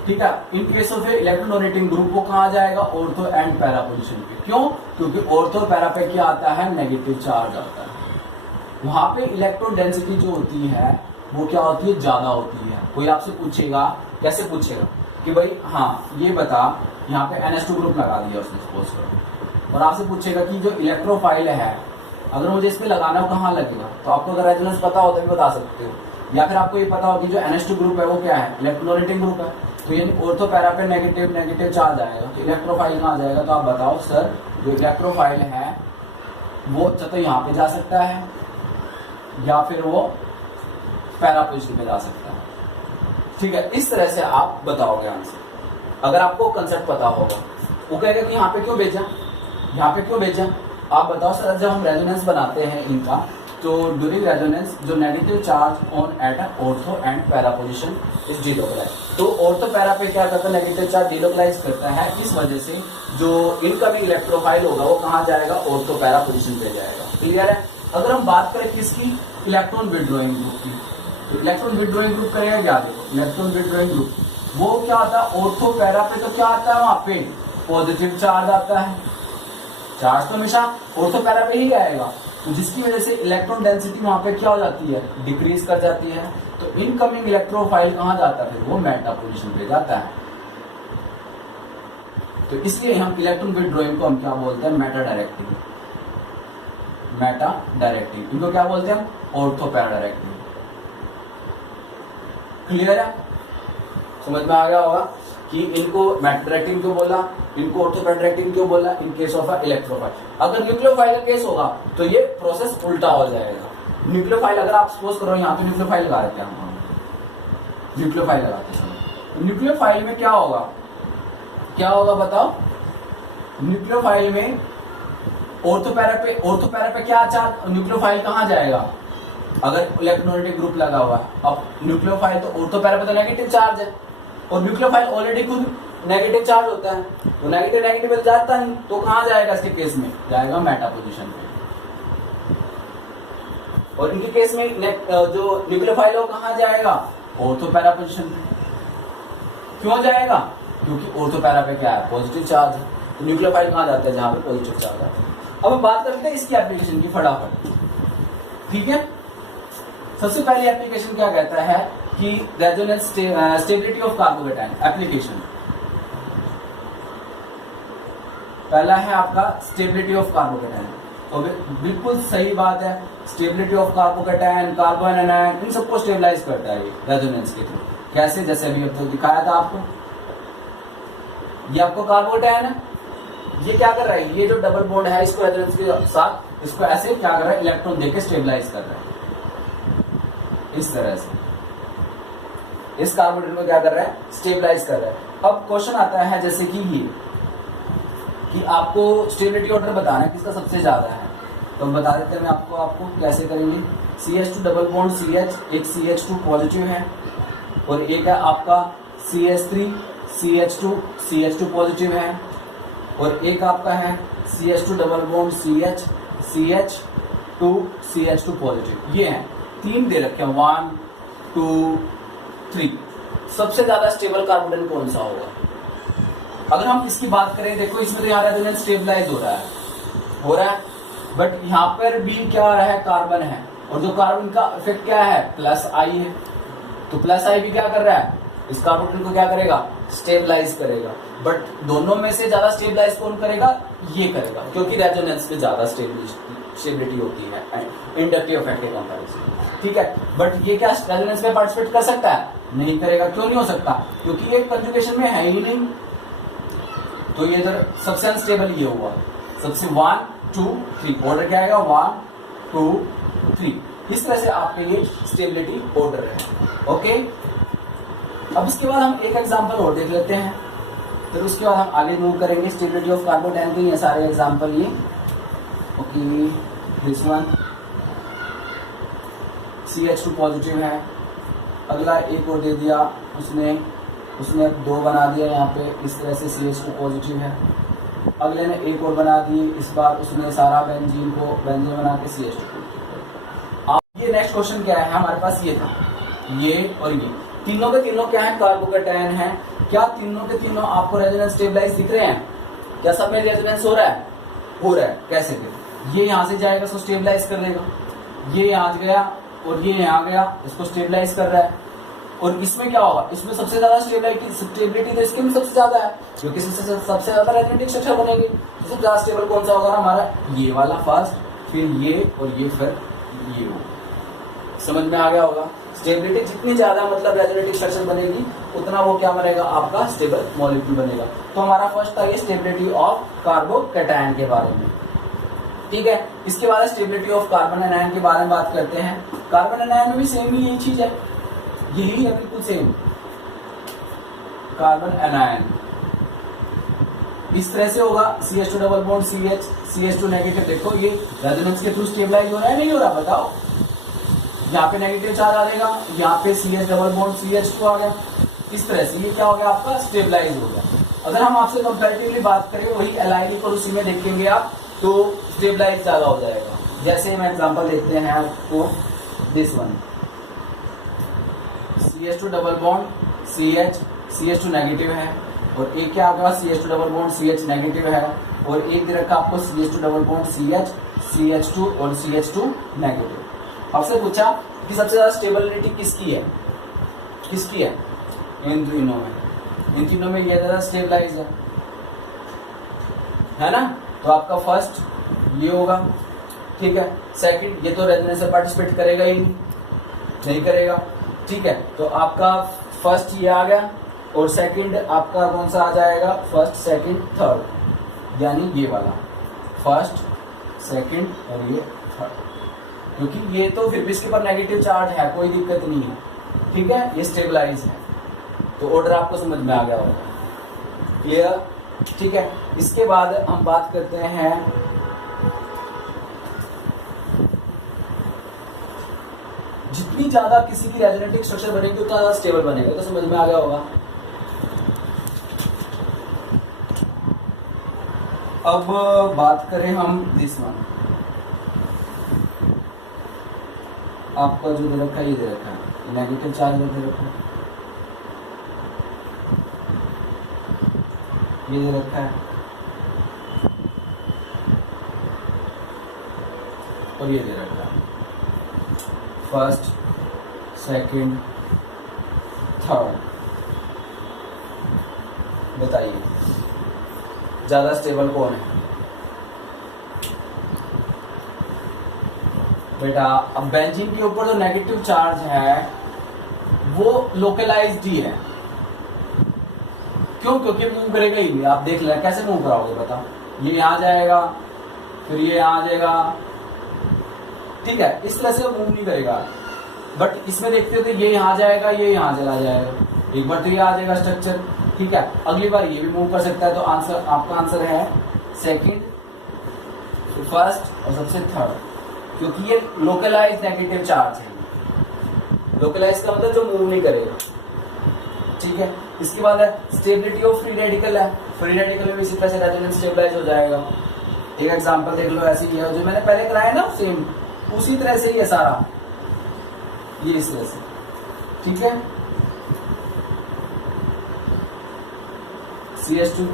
ठीक है, इन case of electron donating group वो कहां जाएगा, ऑर्थो एंड पैरा पोजीशन पे। क्यों, क्योंकि ऑर्थो पैरा पे क्या आता है, नेगेटिव चार्ज आता है। वहां पे इलेक्ट्रॉन डेंसिटी जो होती है वो क्या होती है, ज्यादा होती है। कोई आपसे पूछेगा, कैसे पूछेगा कि भाई हाँ ये बता, यहाँ पे NH2 ग्रुप लगा दिया उसने सपोज करो, और आपसे पूछेगा कि जो इलेक्ट्रोफाइल है अगर मुझे इसमें लगाना हो कहाँ लगेगा, तो आपको अगर रेजोनेंस पता हो तो भी बता सकते हो, या फिर आपको ये पता हो कि जो NH2 ग्रुप है वो क्या है, इलेक्ट्रोडोनेटिंग ग्रुप है, तो यानी ऑर्थो पैरा पे नेगेटिव चार्ज आएगा, तो इलेक्ट्रोफाइल कहाँ जाएगा। तो आप बताओ सर, जो इलेक्ट्रोफाइल है वो तो यहाँ पे जा सकता है या फिर वो पैरा पोजीशन पे जा सकता है, ठीक है। इस तरह से आप बताओगे आंसर, अगर आपको कंसेप्ट पता होगा। वो कहेगा कि यहाँ पे क्यों भेजा, यहाँ पे क्यों भेजा, आप बताओ सर। जब हम रेजोनेंस बनाते हैं इनका, तो ड्यूरिंग रेजोनेंस जो negative charge on at ortho and para position is delocalise, तो ऑर्थो पैरा पे क्या करता है, नेगेटिव चार्ज डिलोकलाइज करता है। इस वजह से जो इनकमिंग इलेक्ट्रोफाइल होगा वो कहाँ जाएगा, ऑर्थो पैरा पोजीशन पे जाएगा, क्लियर है। अगर हम बात करें किसकी, इलेक्ट्रॉन विड्रॉइंग ग्रुप की, तो इलेक्ट्रॉन विड्रॉइंग ग्रुप करेगा क्या, देखो इलेक्ट्रॉन विड्रॉइंग ग्रुप वो क्या आता है, ऑर्थो पैरा पे तो क्या आता है, वहां पे पॉजिटिव चार्ज आता है, चार्ज तो हमेशा ऑर्थो पैरा पे ही आएगा, तो जिसकी वजह से इलेक्ट्रॉन डेंसिटी वहां पे क्या हो जाती है, डिक्रीज कर जाती है। तो इनकमिंग इलेक्ट्रोफाइल कहां जाता है, वो मेटा पोजीशन पे जाता है। तो इसलिए हम इलेक्ट्रॉन विड्रॉइंग को हम क्या बोलते हैं, मेटा डायरेक्टिंग, इनको क्या बोलते हैं हम, ऑर्थो पैरा डायरेक्टिंग। क्लियर है, समझ में आ गया होगा कि इनको मेटा डायरेक्टिंग क्यों बोला, इनको ऑर्थो पैरा डायरेक्टिंग क्यों बोला इन केस ऑफ इलेक्ट्रोफाइल। अगर न्यूक्लियोफाइल का केस होगा तो ये प्रोसेस उल्टा हो जाएगा। न्यूक्लियोफाइल अगर आप सपोज करो यहाँ पे न्यूक्लियोफाइल लगा रहे थे हम, न्यूक्लियोफाइल लगाते समय, न्यूक्लियोफाइल में क्या होगा बताओ, न्यूक्लियोफाइल में ऑर्थो पैरा पे क्या चार्ज, न्यूक्लियोफाइल कहाँ जाएगा, अगर इलेक्ट्रोनेगेटिव ग्रुप लगा हुआ है। अब न्यूक्लियोफाइल तो ऑर्थो पैरा पे तो नेगेटिव चार्ज है, और न्यूक्लियोफाइल ऑलरेडी खुद नेगेटिव चार्ज होता है, तो नेगेटिव जाता नहीं, तो कहां जाएगा, इसके केस में जाएगा मेटा पोजीशन पे। और इनके केस में जो न्यूक्लियोफाइल हो कहां जाएगा, ऑर्थो पैरा पोजीशन पे। क्यों जाएगा, क्योंकि ऑर्थो पैरा पे क्या है, पॉजिटिव चार्ज है, तो न्यूक्लियोफाइल कहां जाता है, जहां पे पॉजिटिव चार्ज आता है। अब हम बात करते हैं इसकी एप्लीकेशन की फटाफट, ठीक है। सबसे पहली एप्लीकेशन क्या कहता है कि resonance stability of carbocation application. पहला है आपका स्टेबिलिटी ऑफ कार्बोकेटायन, तो बिल्कुल सही बात है, stability of carbocation, carbon anion, इन सबको स्टेबलाइज करता है ये रेजोनेंस के थ्रू। कैसे, जैसे अभी अब तक दिखाया था आपको, ये आपको कार्बोकेटायन है, ये क्या कर रहा है, ये जो डबल बॉन्ड है इसको रेजोनेंस के साथ इसको ऐसे क्या कर रहा है, इलेक्ट्रॉन देके स्टेबलाइज कर रहा है इस तरह से, इस कार्बोनेट में क्या कर रहा है, स्टेबलाइज कर रहा है। अब क्वेश्चन आता है जैसे कि ये कि आपको स्टेबिलिटी ऑर्डर बताना है किसका सबसे ज्यादा है, तो बता देते हैं मैं आपको कैसे करेंगे। CH2 डबल बॉन्ड CH, एक CH2 पॉजिटिव है और एक है आपका CH3 CH2 पॉजिटिव है, और एक आपका है CH2 double bond CH CH2 positive. ये है तीन दे रखे हैं, 1 2 3। सबसे ज्यादा स्टेबल कार्बोनेट कौन सा होगा? अगर हम इसकी बात करें, देखो इसमें तो यहाँ रेजोनेंस स्टेबलाइज हो रहा है, बट यहाँ पर भी क्या हो रहा है, कार्बन है, और जो कार्बन का इफेक्ट क्या है, प्लस आई है, तो प्लस आई भी क्या कर रहा है, इस कार्बोनेट को क्या करेगा, स्टेबलाइज करेगा। बट दोनों में से ज्यादा स्टेबलाइज कौन करेगा, ये करेगा, क्योंकि रेजोनेंस में ज्यादा स्टेबिलिटी होती है इंडक्टिव इफेक्ट के कंपैरिजन, ठीक है। बट ये क्या रेजोनेंस में पार्टिसिपेट कर सकता है, नहीं करेगा। क्यों नहीं हो सकता, क्योंकि ये कंजुगेशन में है ही नहीं, तो ये इधर सबसे अनस्टेबल ये हुआ, सबसे 1 2 3 ऑर्डर क्या आएगा, 1 2 3। इस तरह से आपके ये स्टेबिलिटी ऑर्डर है, ओके। अब इसके बाद हम एक एग्जांपल और देख लेते हैं, फिर उसके बाद हम आगे मूव करेंगे। स्टेबिलिटी ऑफ कार्बोनेट के ये सारे एग्जांपल ये, okay. This one CH2 positive है, अगला एक और दे दिया उसने 2 बना दिया यहाँ पे, इस तरह से CH2 पॉजिटिव है। अगले ने एक और बना दी, इस बार उसने सारा बेंजीन बना के CH2 पॉजिटिव। अब ये नेक्स्ट क्वेश्चन क्या है हमारे पास, ये था ये और ये तीनों के तीनों क्या है, कार्बोकैटायन है। क्या तीनों के तीनों आपको रेजोनेंस स्टेबलाइज दिख रहे हैं? क्या सब में रेजोनेंस हो रहा है? हो रहा है। कैसे? फिर ये यहाँ से जाएगा, इसको स्टेबलाइज कर देगा, ये यहाँ गया और ये यहाँ गया, इसको स्टेबलाइज कर रहा है। और इसमें क्या होगा, इसमें सबसे ज्यादा स्टेबिलिटी तो इसके में सबसे ज्यादा है, क्योंकि सबसे ज्यादा रेजोनेटिव स्ट्रक्चर बनेगी। तो सबसे ज्यादा स्टेबल कौन सा होगा हमारा, ये वाला फर्स्ट, फिर ये और ये, फिर ये होगा। समझ में आ गया होगा। स्टेबिलिटी जितनी ज्यादा मतलब रेजोनेटिव स्ट्रक्चर बनेगी, उतना वो क्या बनेगा, आपका स्टेबल मॉलिक्यूल बनेगा। तो हमारा फर्स्ट था ये स्टेबिलिटी ऑफ कार्बोकैटायन के बारे में, ठीक है। इसके बाद स्टेबिलिटी ऑफ कार्बन एनायन के बारे में बात करते हैं। कार्बन एनायन में भी सेम ही यही चीज है, यही है बिल्कुल सेम। कार्बन एनायन इस तरह से होगा, CH2 double bond CH2 negative. देखो ये रेजोनेंस के थ्रू स्टेबलाइज हो रहा है, नहीं हो रहा, बताओ। यहाँ पे नेगेटिव चार्ज आ जाएगा, यहाँ पे CH डबल बॉन्ड CH2 आ गया, इस तरह से ये क्या हो गया, आपका स्टेबलाइज हो गया। अगर हम आपसे कंपैरेटिवली बात करें, वही एलाइनिक और उसी में देखेंगे आप, तो स्टेबलाइज ज्यादा हो जाएगा। जैसे हम एग्जांपल देखते हैं आपको, this one CH2 double bond CH2 negative है, और एक क्या आपका CH2 double bond CH negative है, और एक दे रखा आपको CH2 डबल बॉन्ड CH2 और CH2 नेगेटिव। आपसे पूछा कि सबसे ज्यादा स्टेबिलिटी किसकी है, इन तीनों में ये ज्यादा स्टेबलाइज है ना। तो आपका फर्स्ट ये होगा, ठीक है। सेकंड, ये तो रेजोनेंस से पार्टिसिपेट करेगा ही नहीं करेगा, ठीक है। तो आपका फर्स्ट ये आ गया, और सेकंड आपका कौन सा आ जाएगा, फर्स्ट सेकंड थर्ड, यानी ये वाला फर्स्ट सेकंड और ये थर्ड, क्योंकि ये तो फिर भी इसके ऊपर नेगेटिव चार्ज है, कोई दिक्कत नहीं है, ठीक है। ये स्टेबलाइज है, तो ऑर्डर आपको समझ में आ गया होगा, क्लियर, ठीक है। इसके बाद हम बात करते हैं जितनी ज्यादा किसी की रेजोनेटिव स्ट्रक्चर बनेगी उतना ज्यादा स्टेबल बनेगा, तो समझ में आ गया होगा। अब बात करें हम दिस वन, आपका जो दे रखा है, ये दे रखा है नेगेटिव चार्ज दे रखा है, ये दे रखा है, और ये दे रखा है फर्स्ट सेकंड थर्ड। बताइए ज्यादा स्टेबल कौन है बेटा? अब बेंजीन के ऊपर जो नेगेटिव चार्ज है वो लोकलाइज्ड ही है, क्यों? क्योंकि मूव करेगा ही नहीं। आप देख लें कैसे मूव कराओगे, बताओ। ये यहाँ जाएगा, फिर ये यहाँ जाएगा, ठीक है, इस तरह से वो मूव नहीं करेगा। बट इसमें देखते हो तो ये यहाँ जाएगा, ये यहाँ चला जाएगा, एक बार तो ये आ जाएगा स्ट्रक्चर, ठीक है, अगली बार ये भी मूव कर सकता है। तो आंसर, आपका आंसर है सेकंड, फर्स्ट और सबसे थर्ड, क्योंकि ये लोकलाइज नेगेटिव चार्ज है। लोकलाइज का मतलब जो मूव नहीं करेगा, ठीक है। इसके बाद है स्टेबिलिटी ऑफ फ्री रेडिकल है, फ्री रेडिकल में भी इसी तरह से रेजोनेंस स्टेबलाइज हो जाएगा। एक एग्जांपल देख लो, ऐसी है जो मैंने पहले कराया ना, सेम उसी तरह से ही है सारा, ये इस तरह से, ठीक है। CH2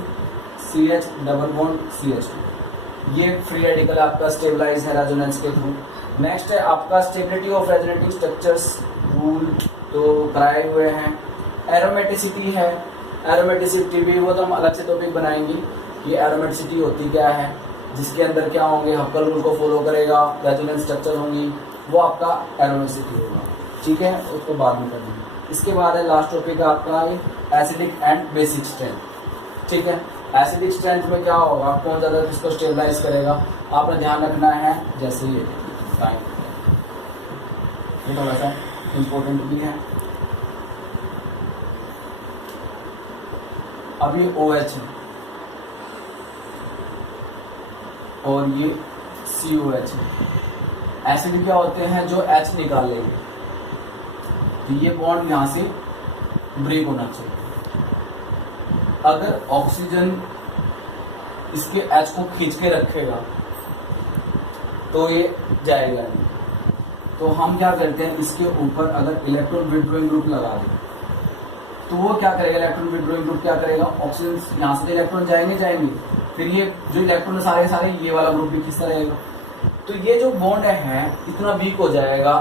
CH double bond CH2, ये फ्री रेडिकल आपका स्टेबलाइज है रेजोनेंस के थ्रू। नेक्स्ट है आपका stability of resonating structures rule, तो कराए हुए हैं। एरोमेटिसिटी है, एरोमेटिसिटी भी वो तो हम अलग से टॉपिक बनाएंगे। ये एरोमेटिसिटी होती क्या है, जिसके अंदर क्या होंगे, हक्कल रूल को फॉलो करेगा, रेजोनेंस स्ट्रक्चर होंगी, वो आपका एरोमेटिसिटी होगा, ठीक है, उसको बाद में करेंगे। इसके बाद है लास्ट टॉपिक आपका एसिडिक एंड बेसिक स्ट्रेंथ, ठीक है। एसिडिक स्ट्रेंथ में क्या होगा, कौन ज्यादा किसको स्टेबलाइज करेगा, आपने ध्यान रखना है। जैसे ये थोड़ा सा इम्पोर्टेंट भी है। अब ये OH है और ये COH है। एसिड क्या होते हैं, जो H निकाल लेंगे, तो ये बॉन्ड यहां से ब्रेक होना चाहिए। अगर ऑक्सीजन इसके H को खींच के रखेगा तो ये जाएगा नहीं। तो हम क्या करते हैं, इसके ऊपर अगर इलेक्ट्रॉन विड्रॉइंग ग्रुप लगा दें तो वो क्या करेगा, इलेक्ट्रॉन विड्रॉइंग ग्रुप क्या करेगा, ऑक्सीजन यहाँ से इलेक्ट्रॉन जाएंगे, फिर ये जो इलेक्ट्रॉन सारे ये वाला ग्रुप भी खींचता रहेगा। तो ये जो बॉन्ड है इतना वीक हो जाएगा,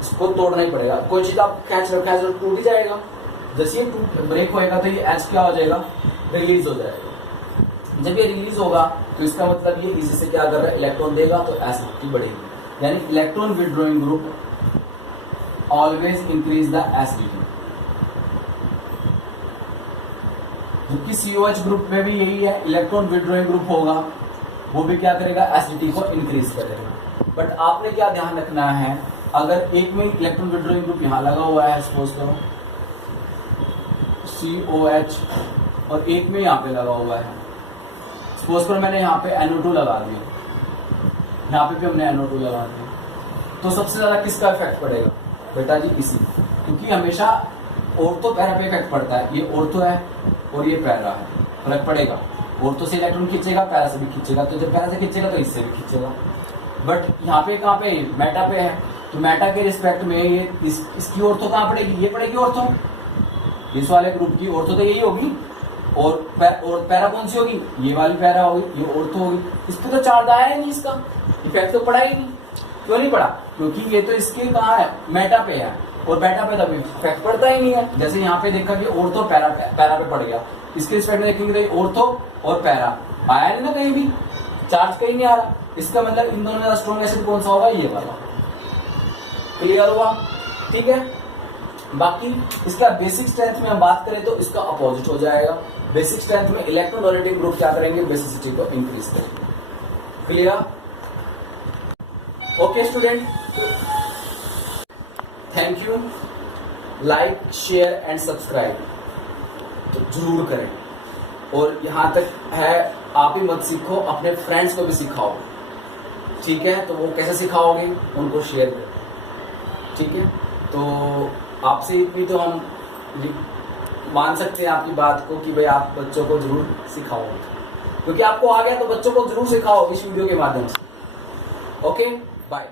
इसको तोड़ना ही पड़ेगा। कोई चीज आप खींच रहे टूट ही जाएगा। जैसे ये ब्रेक होएगा तो ये H क्या हो जाएगा, रिलीज हो जाएगा। जब ये रिलीज होगा तो इसका मतलब ये इसी से क्या कर रहा है, इलेक्ट्रॉन देगा तो एसिडिटी बढ़ेगी। यानी electron withdrawing group always increase the acidity. जबकि COH ग्रुप में भी यही है, इलेक्ट्रॉन विड्रॉइंग ग्रुप होगा, वो भी क्या करेगा, एसिडिटी को इंक्रीज करेगा। बट आपने क्या ध्यान रखना है, अगर एक में इलेक्ट्रॉन विड्रॉइंग ग्रुप यहाँ लगा हुआ है, सपोज करो COH, और एक में यहाँ पे लगा हुआ है, सपोज करो मैंने यहाँ पे NO2 लगा दिया, यहाँ पे भी हमने NO2 लगा दिया, तो सबसे ज्यादा किसका इफेक्ट पड़ेगा बेटा जी, इसी, क्योंकि हमेशा ऑर्थो पैरा पे इफेक्ट पड़ता है। ये ऑर्थो है और ये पैरा है, फर्क पड़ेगा। ऑर्थो से इलेक्ट्रॉन खींचेगा, पैरा से भी खींचेगा, तो जब पैरा से खींचेगा तो इससे भी खींचेगा। बट यहाँ पे कहाँ पे, मेटा पे है, तो मेटा के रिस्पेक्ट में ये इसकी ऑर्थो कहाँ पड़ेगी, ये पड़ेगी ऑर्थो, इस वाले ग्रुप की ऑर्थो तो यही होगी। और पैरा कौन सी होगी, ये वाली पैरा होगी, ये ऑर्थो होगी। इस पे तो चार्ज आया ही नहीं, इसका इफेक्ट तो पड़ा ही नहीं। क्यों नहीं पड़ा, क्योंकि ये तो इसके कहाँ है, मेटा पे है, और बेटा पे तभी इफेक्ट पड़ता ही नहीं है। जैसे यहाँ पे देखा कि ऑर्थो पैरा पे पड़ गया, इसके रिस्पेक्ट में देखेंगे तो ऑर्थो और पैरा आया नहीं ना, कहीं भी चार्ज कहीं नहीं आ रहा। इसका मतलब इन दोनों में स्ट्रॉन्ग एसिड कौन सा होगा, ये वाला। क्लियर हुआ, ठीक है। बाकी इसका बेसिक स्ट्रेंथ में हम बात करें तो इसका अपोजिट हो जाएगा। बेसिक स्ट्रेंथ में इलेक्ट्रॉन डोनेटिंग ग्रुप क्या करेंगे, बेसिसिटी को इंक्रीज करेंगे। Clear, okay student, thank you. Like, share and subscribe तो जरूर करें, और यहां तक है आप ही मत सीखो, अपने फ्रेंड्स को भी सिखाओ, ठीक है। तो वो कैसे सिखाओगे, उनको शेयर करें, ठीक है। तो आपसे इतनी तो हम मान सकते हैं आपकी बात को कि भाई आप बच्चों को जरूर सिखाओगे, क्योंकि आपको आ गया तो बच्चों को जरूर सिखाओ इस वीडियो के माध्यम से। Okay, bye.